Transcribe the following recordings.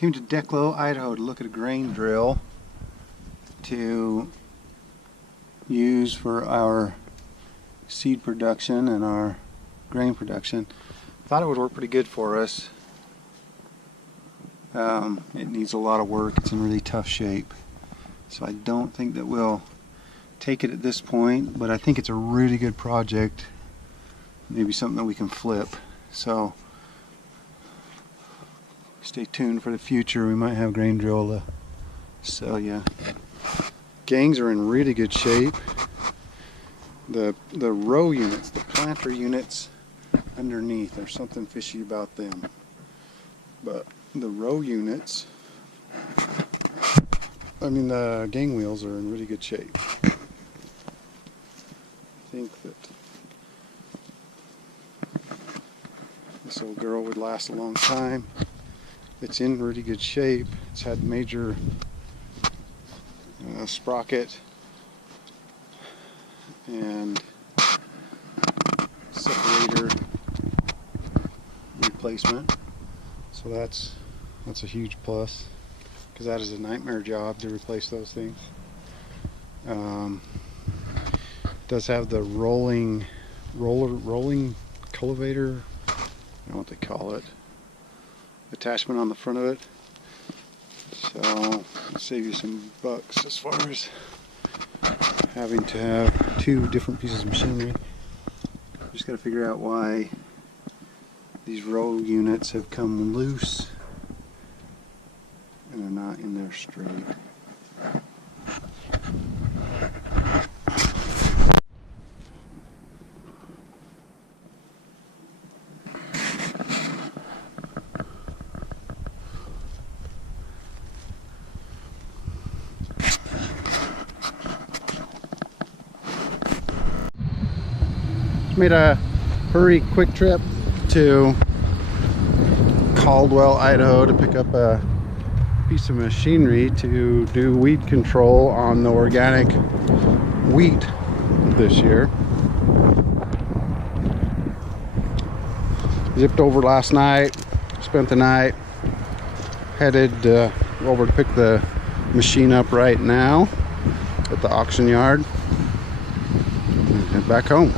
Came to Declo, Idaho to look at a grain drill to use for our seed production and our grain production. Thought it would work pretty good for us. It needs a lot of work. It's in really tough shape. So I don't think that we'll take it at this point, but I think it's a really good project. Maybe something that we can flip. So stay tuned for the future. We might have grain drill to sell you. Gangs are in really good shape. The row units, the planter units underneath, there's something fishy about them. But the row units, the gang wheels are in really good shape. I think that this old girl would last a long time. It's in really good shape. It's had major sprocket and separator replacement. So that's a huge plus, because that is a nightmare job to replace those things. Does have the rolling cultivator, I don't know what they call it, attachment on the front of it. So it'll save you some bucks as far as having to have two different pieces of machinery. Just got to figure out why these row units have come loose and are not in there straight. Made a quick trip to Caldwell, Idaho to pick up a piece of machinery to do weed control on the organic wheat this year. Zipped over last night, spent the night, headed over to pick the machine up right now at the auction yard and head back home.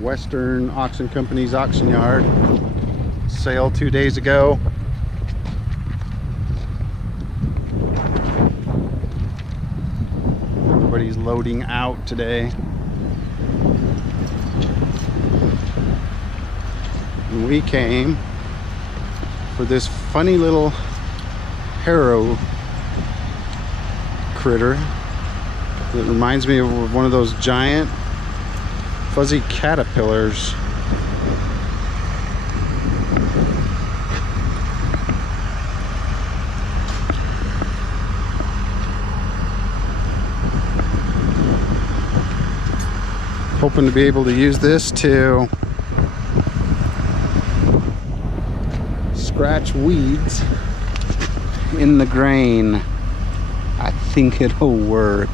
Western Auction Company's auction yard. Sale 2 days ago. Everybody's loading out today. And we came for this funny little harrow critter that reminds me of one of those giant fuzzy caterpillars. Hoping to be able to use this to scratch weeds in the grain. I think it'll work.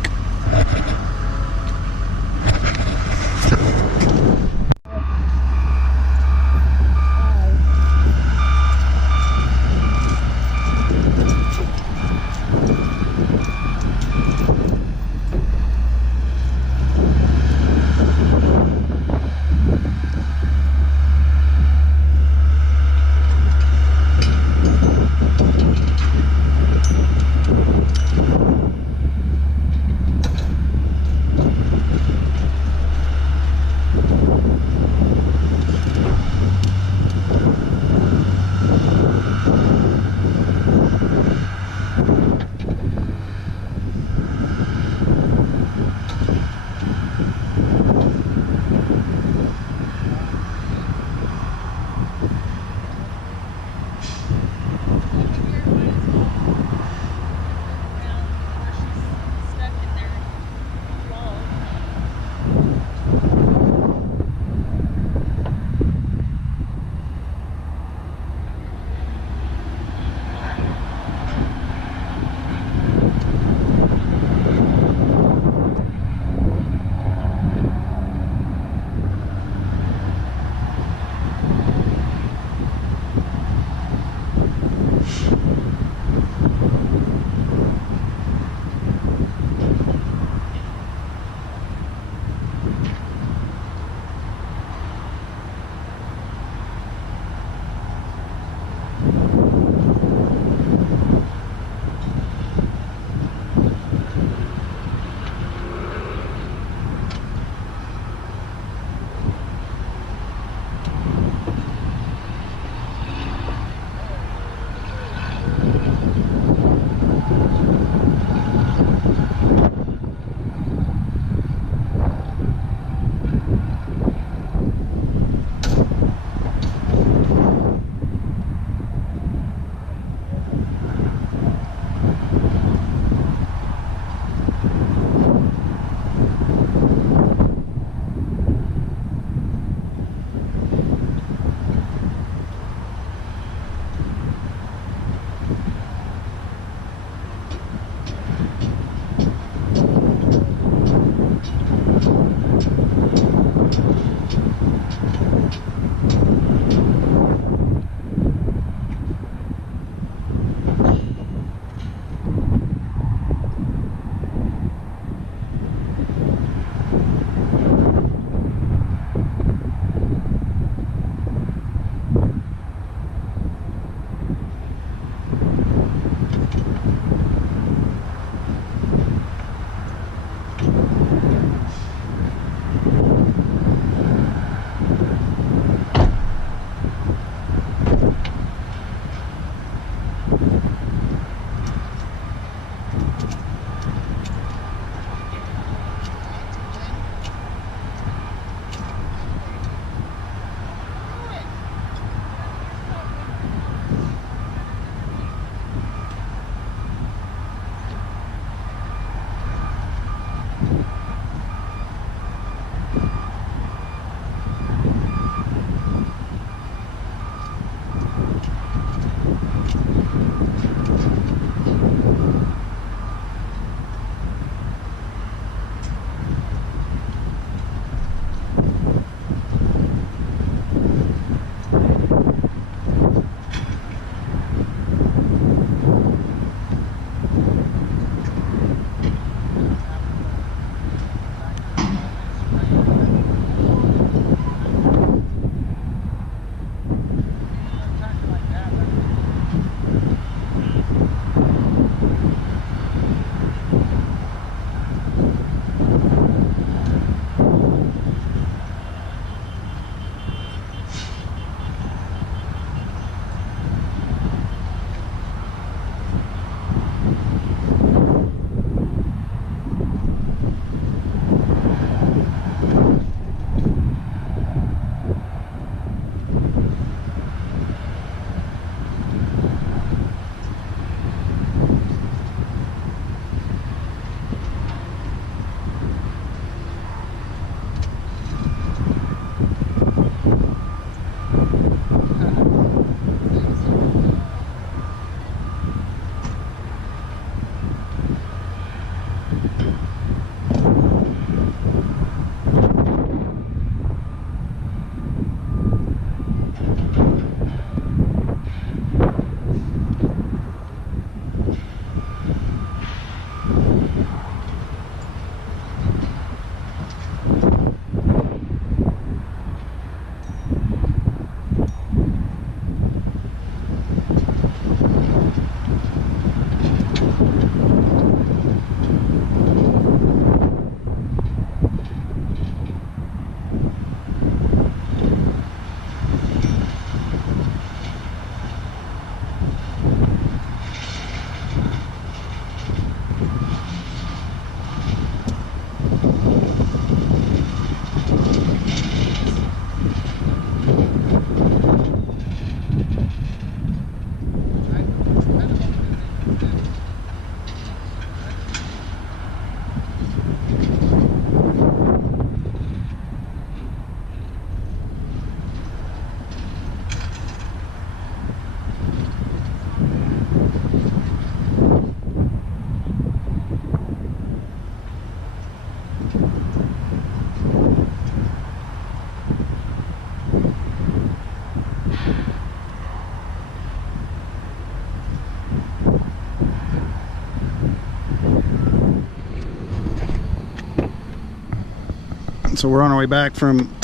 So we're on our way back from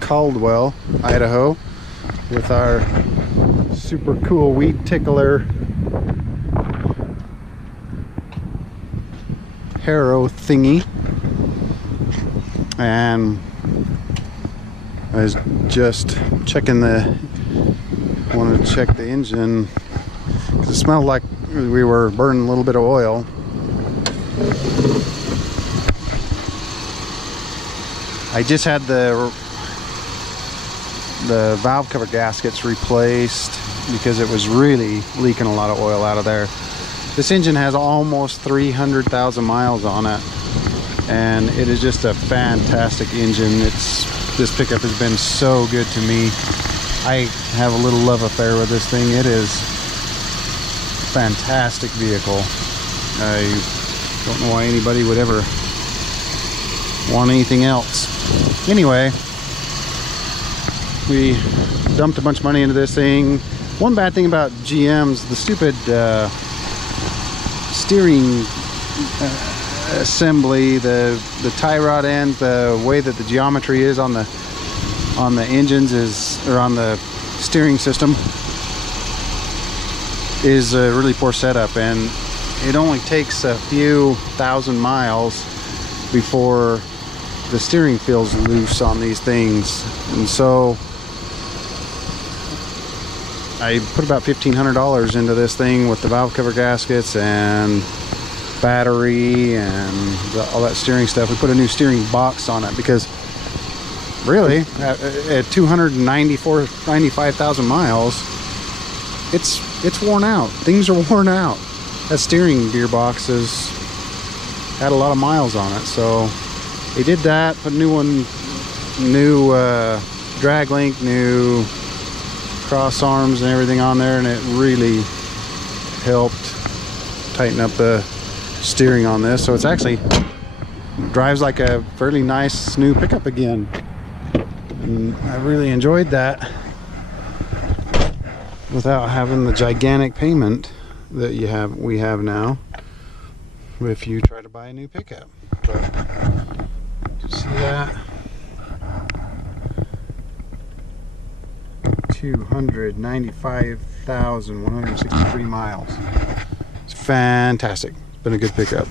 Caldwell, Idaho, with our super cool weed tickler harrow thingy. And I was just checking wanted to check the engine because it smelled like we were burning a little bit of oil. I just had the valve cover gaskets replaced because it was really leaking a lot of oil out of there. This engine has almost 300,000 miles on it, and it is just a fantastic engine. This pickup has been so good to me. I have a little love affair with this thing. It is a fantastic vehicle. I don't know why anybody would ever want anything else. Anyway, we dumped a bunch of money into this thing. One bad thing about GM's, the stupid steering assembly, the tie rod end, the way that the geometry is on the engines or on the steering system is a really poor setup, and it only takes a few thousand miles before the steering feels loose on these things. And so I put about $1,500 into this thing with the valve cover gaskets and battery and all that steering stuff. We put a new steering box on it because really at 95,000 miles it's worn out. Things are worn out. That steering gearbox has had a lot of miles on it, so they did that. Put a new drag link, new cross arms and everything on there, and it really helped tighten up the steering on this. So it's actually drives like a fairly nice new pickup again, and I really enjoyed that without having the gigantic payment that we have now if you try to buy a new pickup. But you see that 295,163 miles. It's fantastic. It's been a good pickup.